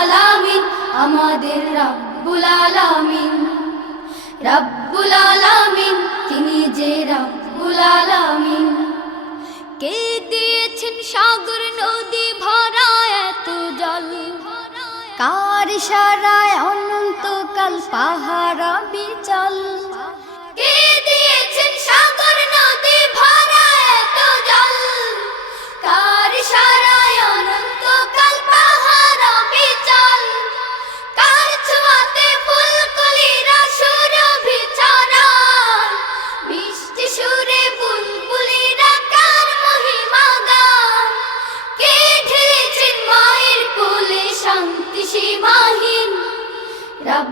আলামিন, আমাদের রব্বুল আলামিন। রব্বুল আলামিন, তিনি যে রব্বুল আলামিন। কে দিয়েছেন সাগর নদী ভরা এত জল? কার সারায় অনন্তকাল পাহাড় বিচল? কে দিয়েছেন সাগর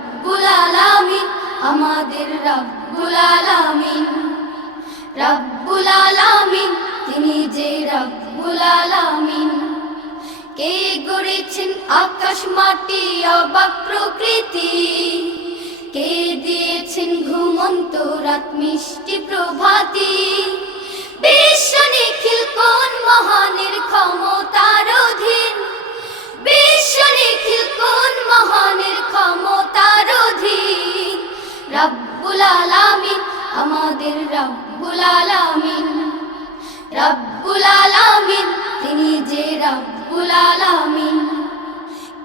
রব্বুল আলামিন, আমাদের রব্বুল আলামিন। রব্বুল আলামিন, তিনি যে রব্বুল আলামিন। কে গড়েছেন আকাশ মাটি, অবাক প্রকৃতি। কে দিয়েছেন ঘুমন্ত রাত, মিষ্টি প্রভাতি। বিশ্ব নিখিল কোন মহানের ক্ষমতার আমাদের রব্বুল আলামিন রব্বুল আলামিন, তিনি যে রব্বুল আলামিন।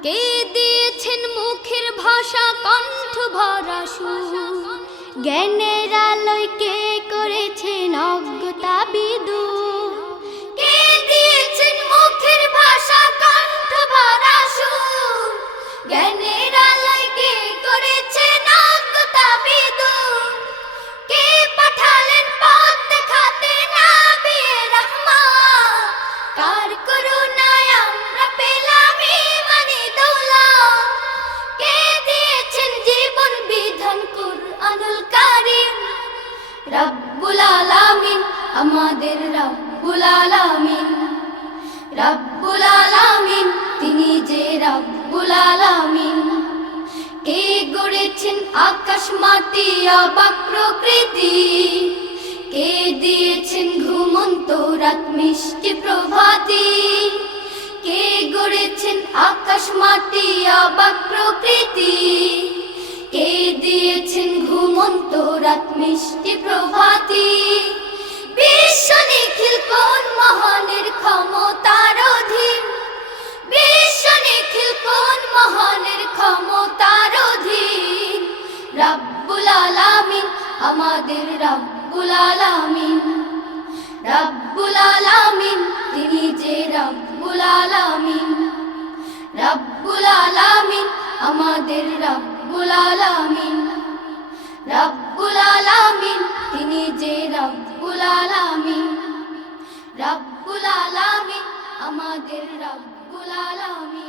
কে দিয়েছেন মুখের ভাষা, কণ্ঠ ভরা সুর? জ্ঞানের আলোয় কে করেছেন অজ্ঞতা বিদু কে দিয়েছেন মুখের ভাষা, কণ্ঠ ভরা সুর? জ্ঞানের রব্বুল আলামিন, আমাদের রব্বুল আলামিন। রব্বুল আলামিন, তিনি যে রব্বুল আলামিন। কে গড়েছেন আকাশ মাটি, অবাক প্রকৃতি। কে দিয়েছেন ঘুমন্ত রাত, মিষ্টি প্রভাতি। কে গড়েছেন আকাশ মাটি, অবাক প্রকৃতি। কে দিয়েছেন ঘুমন্ত রাত মিষ্টি প্রভাতি। বিশ্ব নিখিল কোন মহানের ক্ষমতার অধীন? বিশ্ব নিখিল কোন মহানের ক্ষমতার অধীন? রব্বুল আলামিন, আমাদের রব্বুল আলামিন। রব্বুল আলামিন, তিনি যে রব্বুল আলামিন। রব্বুল আলামিন, আমাদের রব্বুল আলামিন। রব্বুল আলামিন তিনি যে রব্বুল আলামিন। রব্বুল আলামিন আমাদের রব্বুল আলামিন।